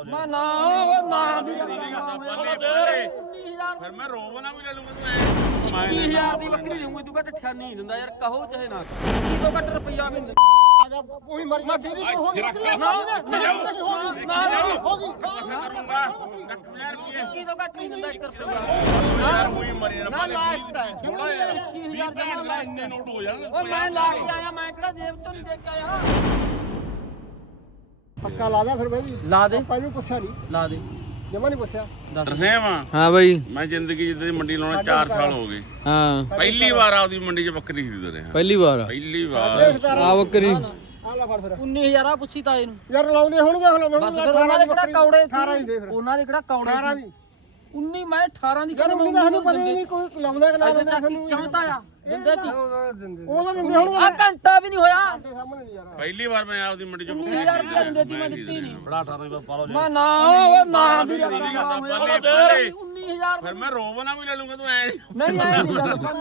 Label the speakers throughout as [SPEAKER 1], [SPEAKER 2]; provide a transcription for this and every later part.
[SPEAKER 1] ਮੈਂ ਨਾ ਵੀ
[SPEAKER 2] ਫਿਰ ਮੈਂ ਰੋਬ ਨਾ ਵੀ ਲੈ ਲੂੰਗਾ ਤੂੰ ਐ
[SPEAKER 1] 20000 ਦੀ ਬੱਕਰੀ ਦੇਊਂਗਾ ਤੂੰ ਘੱਟ ਠਿਆ ਨਹੀਂ ਦਿੰਦਾ ਯਾਰ ਕਹੋ ਚਾਹੇ ਨਾ ਕਹੋ ਤੋਂ ਘੱਟ ਰੁਪਈਆ ਵੀ ਨਹੀਂ
[SPEAKER 3] ਉਹੀ ਮਰ ਗਿਆ ਦੀਦੀ ਹੋ ਗਈ
[SPEAKER 1] ਕੀ ਤੋਂ ਘੱਟ ਨਹੀਂ ਦਿੰਦਾ 1 ਰੁਪਈਆ
[SPEAKER 2] ਯਾਰ ਉਹੀ ਮਰੀ
[SPEAKER 1] ਨਾ ਲਾਸਟ ਹੈ
[SPEAKER 2] ਥੋੜਾ ਯਾਰ
[SPEAKER 1] 21000 ਦਾ
[SPEAKER 2] ਇੰਨੇ ਨੋਟ ਹੋ ਜਾਣ
[SPEAKER 1] ਓਏ ਮੈਂ ਲਾ ਕੇ ਆਇਆ ਮੈਂ ਕਿਹੜਾ ਜੇਬ ਤੋਂ ਨਹੀਂ ਦੇ ਕੇ ਆਇਆ
[SPEAKER 3] ਪੱਕਾ ਲਾ ਦੇ ਫਿਰ ਮੈਂ ਵੀ
[SPEAKER 1] ਲਾ ਦੇ
[SPEAKER 3] ਪਹਿਲਾਂ ਪੁੱਛਿਆ ਨਹੀਂ
[SPEAKER 1] ਲਾ ਦੇ
[SPEAKER 3] ਜਮਾ ਨਹੀਂ ਪੁੱਛਿਆ
[SPEAKER 2] ਤਰਸੇਮ
[SPEAKER 4] ਹਾਂ ਬਾਈ
[SPEAKER 2] ਮੈਂ ਜ਼ਿੰਦਗੀ ਜਿੱਦਾਂ ਦੀ ਮੰਡੀ ਲਾਉਣਾ 4 ਸਾਲ ਹੋ ਗਏ
[SPEAKER 4] ਹਾਂ
[SPEAKER 2] ਪਹਿਲੀ ਵਾਰ ਆਪਦੀ ਮੰਡੀ 'ਚ ਬੱਕਰੀ ਖਰੀਦ ਰਿਹਾ
[SPEAKER 4] ਪਹਿਲੀ ਵਾਰ
[SPEAKER 2] ਪਹਿਲੀ ਵਾਰ
[SPEAKER 4] ਆ ਬੱਕਰੀ
[SPEAKER 3] ਆ ਲੈ ਫੜ ਫਿਰ
[SPEAKER 1] 19000 ਆ ਪੁੱਛੀ ਤਾਏ ਨੂੰ
[SPEAKER 3] ਯਾਰ ਲਾਉਂਦੇ ਹੋਣਗੇ ਹੁਣ
[SPEAKER 1] ਬਸ ਫਿਰ ਉਹਨਾਂ ਦੇ ਕਿਹੜਾ ਕੌੜੇ
[SPEAKER 3] 18 ਹੀ ਦੇ ਫਿਰ
[SPEAKER 1] ਉਹਨਾਂ ਦੇ ਕਿਹੜਾ ਕੌੜੇ
[SPEAKER 3] 18 ਦੀ
[SPEAKER 1] 19 ਮੈਂ 18 ਦੀ
[SPEAKER 3] ਯਾਰ
[SPEAKER 1] ਕਹਿੰਦਾ
[SPEAKER 3] ਮੈਨੂੰ ਤਾਂ ਸਾਨੂੰ ਪਤਾ ਹੀ ਨਹੀਂ ਕੋਈ ਲਾਉਂਦਾ ਕਿ ਨਾ ਲਾਉਂਦਾ ਸਾਨੂੰ
[SPEAKER 1] ਚਾਹੁੰਦਾ ਆ ਦਿੰਦੇ ਤੀ
[SPEAKER 3] ਉਹ ਤਾਂ ਦਿੰਦੇ ਹੋਣਗੇ
[SPEAKER 1] ਆ ਘੰਟਾ ਵੀ ਨਹੀਂ ਹੋਇਆ
[SPEAKER 3] ਸਾਹਮਣੇ ਨਹੀਂ ਯਾਰ
[SPEAKER 2] ਪਹਿਲੀ ਵਾਰ ਮੈਂ ਆਪਦੀ ਮੰਡੀ 'ਚ
[SPEAKER 1] 19000 ਰੁਪਏ ਦਿੰਦੇ ਤੀ ਮੈਂ ਦਿੱਤੀ ਨਹੀਂ ਮੈਂ ਨਾ ਵੀ
[SPEAKER 2] ਪਹਿਲੇ
[SPEAKER 1] 19000
[SPEAKER 2] ਫਿਰ ਮੈਂ ਰੋਬ ਨਾ ਵੀ ਲੈ ਲੂੰਗਾ ਤੂੰ ਐ
[SPEAKER 1] ਨਹੀਂ ਆਇਆ ਨਹੀਂ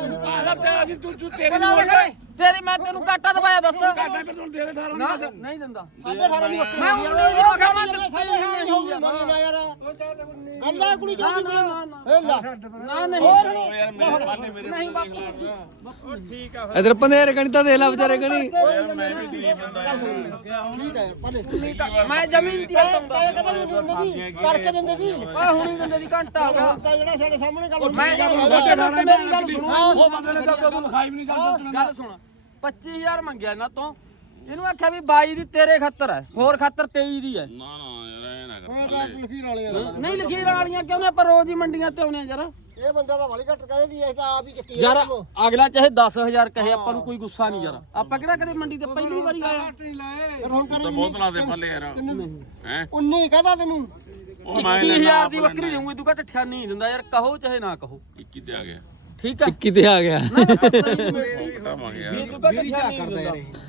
[SPEAKER 1] ਤੇਰੀ ਮੈਂ ਤੈਨੂੰ ਕਾਟਾ ਦਵਾਇਆ ਦੱਸ ਕਾਟਾ ਫਿਰ ਤੈਨੂੰ ਦੇ ਦੇ 18 ਨਹੀਂ ਦਿੰਦਾ
[SPEAKER 3] 18.5 ਦੀ ਬੱਕਰੀ
[SPEAKER 1] ਮੈਂ 19 ਦੀ ਮਖਾ ਮੈਂ ਦਿੱਤੀ ਨਹੀਂ
[SPEAKER 3] ਨਾ ਯਾਰ ਗੱਲਾਂ ਕੁੜੀ
[SPEAKER 1] ਨਾ
[SPEAKER 3] ਕਹਿੰਦੀ
[SPEAKER 1] ਨਾ
[SPEAKER 3] ਏ ਲਾ
[SPEAKER 1] ਨਾ ਨਹੀਂ
[SPEAKER 2] ਯਾਰ ਮੇਰੇ ਪਾਲੇ ਮੇਰੇ
[SPEAKER 1] ਨਹੀਂ ਬਾਪੂ ਠੀਕ ਆ
[SPEAKER 4] ਇਧਰ ਪੰਦੇਰ ਗਣੀ ਤਾਂ ਦੇਖ ਲੈ ਵਿਚਾਰੇ ਗਣੀ
[SPEAKER 2] ਯਾਰ ਮੈਂ ਵੀ ਗਰੀਬ ਬੰਦਾ ਯਾਰ
[SPEAKER 3] ਠੀਕ ਹੈ ਭਲੇ
[SPEAKER 1] ਮੈਂ ਜ਼ਮੀਨ ਤੇ ਆਉਂਦਾ
[SPEAKER 3] ਕਾਇ ਕਦੋਂ ਨਹੀਂ ਦਿੰਦੇ ਸੀ ਕਰਕੇ ਦਿੰਦੇ ਸੀ
[SPEAKER 1] ਆ ਹੁਣੀ ਦਿੰਦੇ ਦੀ ਘੰਟਾ ਹੋ ਗਿਆ
[SPEAKER 3] ਤਾਂ ਜਿਹੜਾ ਸਾਡੇ ਸਾਹਮਣੇ ਗੱਲ
[SPEAKER 1] ਮੈਂ ਮੇਰੀ ਗੱਲ ਸੁਣੋ ਉਹ ਬੰਦੇ ਨੇ ਤਾਂ ਤੁਹਾਨੂੰ ਖਾਈ ਵੀ ਨਹੀਂ ਗੱਲ ਸੁਣ 25000 ਮੰਗਿਆ ਇਹਨਾਂ ਤੋਂ ਇਹਨੂੰ ਆਖਿਆ ਵੀ 22 ਦੀ ਤੇਰੇ ਖਾਤਰ ਹੈ ਹੋਰ ਖਾਤਰ 23 ਦੀ ਹੈ
[SPEAKER 2] ਨਾ ਨਾ ਯਾਰ ਐ ਨਾ ਕਰ
[SPEAKER 3] ਲਖੀਰ ਵਾਲੇ ਯਾਰ
[SPEAKER 1] ਨਹੀਂ ਲਖੀਰ ਵਾਲੀਆਂ ਕਿਉਂ ਨੇ ਆਪਾਂ ਰੋਜ਼ ਹੀ ਮੰਡੀਆਂ ਤੇ ਆਉਨੇ ਯਾਰ
[SPEAKER 3] ਇਹ ਬੰਦਾ ਤਾਂ ਵਾਲੀ ਘੱਟ ਕਹਿੰਦੀ ਐ ਤਾਂ ਆਪ ਹੀ ਚੱਕੀ
[SPEAKER 1] ਯਾਰ ਅਗਲਾ ਚਾਹੇ 10000 ਕਹੇ ਆਪਾਂ ਨੂੰ ਕੋਈ ਗੁੱਸਾ ਨਹੀਂ ਯਾਰ ਆਪਾਂ ਕਿਹੜਾ ਕਦੇ ਮੰਡੀ ਤੇ ਪਹਿਲੀ ਵਾਰੀ ਆਇਆ
[SPEAKER 3] ਹੁਣ
[SPEAKER 2] ਤਾਂ
[SPEAKER 3] ਕਰੇ
[SPEAKER 2] ਬਹੁਤ ਲਾ ਦੇ ਪੱਲੇ ਯਾਰ ਹੈ
[SPEAKER 3] 19 ਕਹਦਾ ਤੈਨੂੰ
[SPEAKER 2] ਉਹ ਮੈਂ
[SPEAKER 1] 20000 ਦੀ ਬੱਕਰੀ ਦੇਊਂਗੀ ਤੂੰ ਘੱਟ ਠਿਆ ਨਹੀਂ ਦਿੰਦਾ ਯਾਰ ਕਹੋ ਚਾਹੇ ਨਾ ਕਹੋ
[SPEAKER 2] 21 ਤੇ ਆ ਗਿਆ
[SPEAKER 1] ਠੀਕ ਹੈ
[SPEAKER 4] ਇੱਕੀ ਤੇ ਆ ਗਿਆ
[SPEAKER 2] ਕਮਾਂਗੇ ਯਾਰ
[SPEAKER 1] ਤੂੰ ਘੱਟ ਠਿਆ ਨਹੀਂ ਦਿੰਦਾ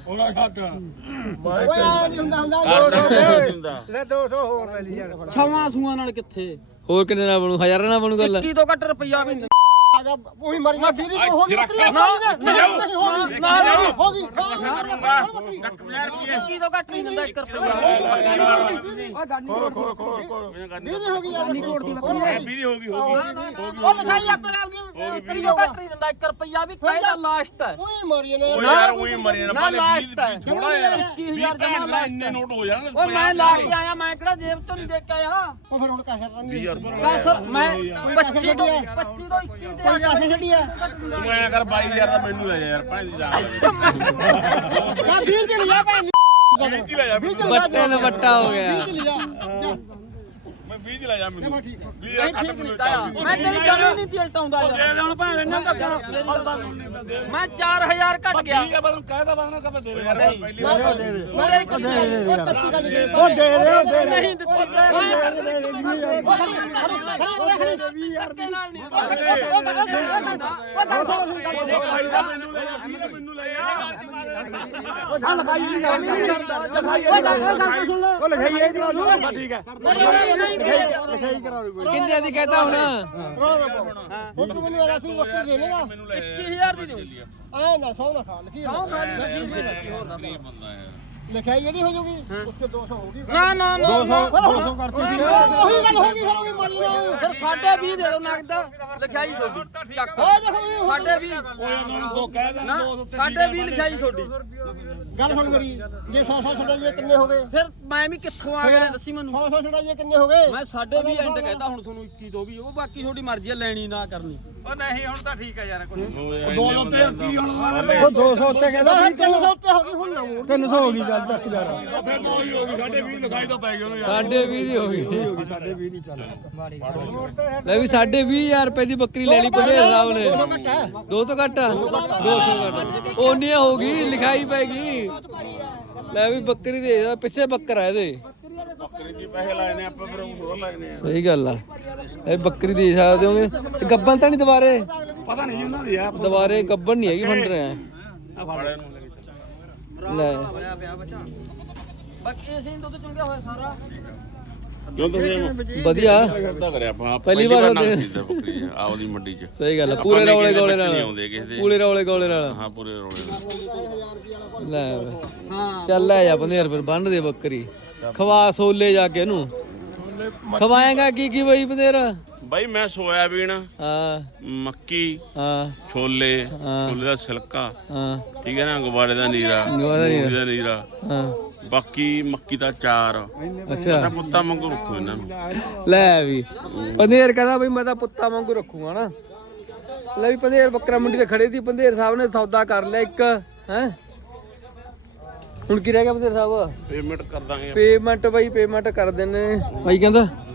[SPEAKER 3] ਓਏ ਆ ਨਹੀਂ ਹੁੰਦਾ ਹੁੰਦਾ
[SPEAKER 2] ਹੁੰਦਾ
[SPEAKER 1] ਛਾਵਾਂ ਸੂਆਂ ਨਾਲ ਕਿੱਥੇ
[SPEAKER 4] ਹੋਰ ਕਿੰਨੇ ਨਾਲ ਬਣੂ ਹਜ਼ਾਰਾਂ ਨਾਲ ਬਣੂ ਗੱਲ
[SPEAKER 1] 21 ਤੋਂ ਘੱਟ ਰੁਪਈਆ ਵੀ ਨਹੀਂ
[SPEAKER 3] ਆ ਜਾ ਉਹੀ ਮਰ ਗਿਆ ਦੀਦੀ ਹੋ ਗਈ ਬੱਕਰੀ
[SPEAKER 1] ਨਾ
[SPEAKER 3] ਹੋ ਗਈ
[SPEAKER 1] 21 ਤੋਂ ਘੱਟ ਨਹੀਂ ਦਿੰਦਾ 1 ਰੁਪਈਆ
[SPEAKER 3] ਦੀਦੀ ਹੋ ਗਈ ਯਾਰ ਨਹੀਂ ਕੋੜ ਦੀ ਬੱਕਰੀ
[SPEAKER 2] ਵੀਦੀ ਹੋ ਗਈ
[SPEAKER 3] ਉਹ ਲਿਖਾਈ ਆਪੇ ਲਾ ਗਈ
[SPEAKER 1] ਬੱਕਰੀ ਤੋਂ ਘੱਟ ਨਹੀਂ ਦਿੰਦਾ 1 ਰੁਪਈਆ ਵੀ ਕਹਿੰਦਾ ਲਾਸਟ ਹੈ
[SPEAKER 3] ਉਹੀ ਮਰੀ ਨੇ
[SPEAKER 2] ਉਹ ਯਾਰ ਉਹੀ ਮਰੀ ਨਾ
[SPEAKER 1] ਨਾ
[SPEAKER 2] ਪੱਲੇ
[SPEAKER 1] ਲਾਸਟ ਹੈ
[SPEAKER 2] ਥੋੜਾ ਯਾਰ
[SPEAKER 1] 21000 ਜਮਾ ਲਾਸਟ
[SPEAKER 2] ਇੰਨੇ ਨੋਟ ਹੋ ਜਾਣ
[SPEAKER 1] ਓਏ ਮੈਂ ਲਾ ਕੇ ਆਇਆ ਮੈਂ ਕਿਹੜਾ ਜੇਬ ਤੋਂ ਨਹੀਂ ਦੇ ਕੇ ਆਇਆ
[SPEAKER 3] ਉਹ ਫਿਰ ਹੁਣ ਕਾਸ਼ਾ ਨਹੀਂ
[SPEAKER 1] ਬਸ ਮੈਂ 25 ਤੋਂ 21 ਤੇ
[SPEAKER 3] ਕੋਈ ਕਾਸ਼ਾ ਛੱਡੀ ਆ
[SPEAKER 2] ਤੂੰ ਐ ਕਰ 22000 ਦਾ ਮੈਨੂੰ ਲੈ ਜਾ ਯਾਰ ਭਾਂ ਦੀ ਜਾ
[SPEAKER 3] ਯਾ 20 ਚ ਲਿਆ ਭੈਣ
[SPEAKER 2] ਵੀਹ ਲੈ ਜਾ ਮੈਨੂੰ
[SPEAKER 4] ਬੱਟੇ ਦਾ ਬੱਟਾ ਹੋ ਗਿਆ
[SPEAKER 3] 20 ਚ ਲਿਆ
[SPEAKER 2] ਮੈਂ 20 ਲੈ ਜਾ ਮੈਨੂੰ
[SPEAKER 3] ਠੀਕ ਹੈ
[SPEAKER 2] 20000
[SPEAKER 1] ਨਹੀਂ ਠੀਕ ਨਹੀਂ ਤਾਇਆ ਮੈਂ ਤੇਰੀ ਜਮੀ ਨਹੀਂ ਦਿਲ ਟਾਉਂਦਾ ਯਾਰ ਦੇ ਹੁਣ ਭਾਵੇਂ ਇੰਨਾ ਕਰ ਮੈਂ 4000 ਘਟ ਗਿਆ ਠੀਕ ਹੈ ਬਸ ਕਹਿਦਾ ਬਸ ਨਾ ਕਦੇ ਦੇ ਦੇ ਮੇਰੇ ਇੱਕ ਨਹੀਂ
[SPEAKER 3] ਉਹ ਕੱਚੀ ਗੱਲ ਦੇ ਉਹ ਦੇ
[SPEAKER 1] ਨਹੀਂ ਦਿੱਤੀ
[SPEAKER 2] ਮੈਨੂੰ ਲੈ ਜਾ
[SPEAKER 3] ਉਹ ਲਿਖਾਈ ਇਹ ਕਰਾ ਲੂ ਠੀਕ ਹੈ ਲਿਖਾਈ ਕਰਾ ਲੂ
[SPEAKER 4] ਕਿੰਨੇ ਦੀ ਕਹਤਾ ਹੁਣ
[SPEAKER 3] ਹੁਣ ਤੂੰ ਮੈਨੂੰ ਐਸੀ ਵਕਤ ਦੇ ਲੇਗਾ
[SPEAKER 2] ਮੈਨੂੰ ਲੈ
[SPEAKER 1] 21000 ਦੀ ਦਿਓ
[SPEAKER 3] ਆ ਨਾ ਸੌ ਨਾ ਖਾ ਲਿਖੀ
[SPEAKER 1] ਸੌ ਖਾ ਲਈ ਹੋਰ ਦੱਸ
[SPEAKER 2] ਬੰਦਾ ਯਾਰ
[SPEAKER 3] ਲਿਖਾਈ ਇਹਦੀ ਹੋ ਜੂਗੀ ਉੱਥੇ 200 ਹੋ ਗਈ
[SPEAKER 1] ਨਾ ਨਾ ਨਾ
[SPEAKER 3] 200 ਕਰਤੀ ਉਹੀ ਗੱਲ ਹੋ ਗਈ ਫਿਰ ਉਹੀ ਮਰੀ ਨਾ
[SPEAKER 1] ਫਿਰ 20.5 ਦੇ ਦੋ ਨਗਦ ਲਿਖਾਈ ਛੋਡੀ ਚੱਕ ਸਾਡੇ 20 ਨਾ 20.5 ਲਿਖਾਈ ਛੋਡੀ
[SPEAKER 3] ਗੱਲ ਸੁਣ ਮੇਰੀ ਜੇ 100 ਛੜਾਈਏ ਕਿੰਨੇ ਹੋ ਗਏ
[SPEAKER 1] ਫਿਰ ਮੈਂ ਵੀ ਕਿੱਥੋਂ ਆ ਗਿਆ ਦੱਸੀ ਮੈਨੂੰ
[SPEAKER 3] 100 ਛੜਾਈਏ ਕਿੰਨੇ ਹੋ ਗਏ
[SPEAKER 1] ਮੈਂ 20.5 ਐਂਡ ਕਹਿਤਾ ਹੁਣ ਤੁਹਾਨੂੰ 21 ਦੋ ਵੀ ਉਹ ਬਾਕੀ ਤੁਹਾਡੀ ਮਰਜ਼ੀ ਹੈ ਲੈਣੀ ਨਾ ਕਰਨੀ
[SPEAKER 2] ਉਹ ਨਹੀਂ ਹੁਣ ਤਾਂ ਠੀਕ ਹੈ ਯਾਰ ਕੁਝ
[SPEAKER 3] 200 ਉੱਤੇ ਕਹਿੰਦਾ 300 ਉੱਤੇ ਹੋ ਗਈ ਹੁਣ 300 ਹੋ ਗਈ ਗੱਲ ਤੱਕ ਯਾਰ
[SPEAKER 4] ਸਾਢੇ 20 ਦੀ ਹੋ ਗਈ ਲੈ ਵੀ 25000 ਰੁਪਏ ਦੀ ਬੱਕਰੀ ਲੈ ਲਈ ਪੰਦੇ ਸਾਹਿਬ ਨੇ 2 ਤੋਂ ਘੱਟ 200 ਘੱਟ ਉਹਨੀ ਹੋ ਗਈ ਲਿਖਾਈ ਪੈਗੀ ਲੈ ਵੀ ਬੱਕਰੀ ਦੇ ਪਿੱਛੇ ਬੱਕਰ ਆ ਇਹਦੇ
[SPEAKER 2] ਬੱਕਰੀ ਦੀ ਪੈਸੇ ਲਾਏ ਨੇ ਆਪਾਂ ਫਿਰ ਹੋਰ ਲਾਏ ਨੇ
[SPEAKER 4] ਸਹੀ ਗੱਲ ਆ ਇਹ ਬੱਕਰੀ ਦੇ ਸਕਦੇ ਹੋਗੇ ਇਹ ਗੱਬਨ ਤਾਂ ਨਹੀਂ ਦੁਬਾਰੇ
[SPEAKER 1] ਪਤਾ ਨਹੀਂ ਉਹਨਾਂ ਦੀ ਆ
[SPEAKER 4] ਦੁਬਾਰੇ ਗੱਬਨ ਨਹੀਂ ਹੈਗੀ ਫੰਡ ਰਿਹਾ
[SPEAKER 2] ਬੜੇ ਨੂੰ
[SPEAKER 4] ਲੈ
[SPEAKER 1] ਬਾਕੀ ਅਸੀਂ ਦੁੱਧ ਚੁੰਗਿਆ ਹੋਇਆ ਸਾਰਾ
[SPEAKER 2] ਕਿਉਂ ਤੁਸੀਂ
[SPEAKER 4] ਵਧੀਆ
[SPEAKER 2] ਕਰਦਾ ਕਰਿਆ ਆਪਾਂ
[SPEAKER 4] ਪਹਿਲੀ ਵਾਰ
[SPEAKER 2] ਨਾ
[SPEAKER 4] ਆਉਂਦੇ।
[SPEAKER 2] ਖਰੀਦਦਾ ਬੱਕਰੀ ਆਉਦੀ ਮੰਡੀ 'ਚ
[SPEAKER 4] ਸਹੀ ਗੱਲ ਆ ਪੂਰੇ ਰੌਲੇ ਗੋਲੇ
[SPEAKER 2] ਨਹੀਂ
[SPEAKER 4] ਨਾਲ
[SPEAKER 2] ਆਉਂਦੇ ਕਿਸੇ ਦੇ
[SPEAKER 4] ਪੂਰੇ ਰੌਲੇ ਗੋਲੇ ਨਾਲ
[SPEAKER 2] ਹਾਂ ਪੂਰੇ ਰੋਲੇ ਨਾਲ
[SPEAKER 4] ਲੈ ਵੇ।
[SPEAKER 1] ਹਾਂ
[SPEAKER 4] ਚੱਲ ਲੈ ਜਾ ਬੰਦੇ ਯਾਰ ਫਿਰ ਬੰਨ ਦੇ ਬੱਕਰੀ ਖਵਾ ਸੋਲੇ ਜਾ ਕੇ ਇਹਨੂੰ ਖਵਾਏਗਾ ਕੀ ਬਈ ਬੰਦੇਰ
[SPEAKER 2] ਬਾਈ ਮੈਂ ਸੋਇਆਬੀਨ
[SPEAKER 4] ਹਾਂ
[SPEAKER 2] ਮੱਕੀ
[SPEAKER 4] ਹਾਂ
[SPEAKER 2] ਛੋਲੇ ਛੋਲੇ ਦਾ ਛਿਲਕਾ
[SPEAKER 4] ਹਾਂ
[SPEAKER 2] ਠੀਕ ਹੈ ਨਾ ਗੁਬਾਰੇ ਦਾ ਨੀਰਾ
[SPEAKER 4] ਗੁਆਰਾ ਨੀਰਾ।
[SPEAKER 2] ਮੂੰਗੀ ਦਾ ਨੀਰਾ
[SPEAKER 4] ਹਾਂ
[SPEAKER 2] ਬਾਕੀ ਮੱਕੀ ਦਾ ਚਾਰ
[SPEAKER 4] ਅੱਛਾ
[SPEAKER 2] ਪੁੱਤਾਂ ਵਾਂਗੂ ਰੱਖੋ ਇਹਨਾਂ ਨੂੰ
[SPEAKER 4] ਲੈ ਵੀ ਪੰਦੇਰ ਕਹਿੰਦਾ ਬਈ ਮੈਂ ਤਾਂ ਪੁੱਤਾਂ ਵਾਂਗੂ ਰੱਖੂਗਾ ਨਾ ਲੈ ਵੀ ਪੰਦੇਰ ਬੱਕਰਾ ਮੰਡੀ ਤੇ ਖੜੇ ਸੀ ਪੰਦੇਰ ਸਾਹਿਬ ਨੇ ਸੌਦਾ ਕਰ ਲਿਆ ਇੱਕ ਹੈ ਹੁਣ ਕੀ ਰਹਿ ਗਿਆ ਪੰਦੇਰ ਸਾਹਿਬ
[SPEAKER 2] ਪੇਮੈਂਟ ਕਰ ਦਾਂਗੇ
[SPEAKER 4] ਪੇਮੈਂਟ ਬਾਈ ਪੇਮੈਂਟ ਕਰ ਦਿੰਨੇ ਬਾਈ ਕਹਿੰਦਾ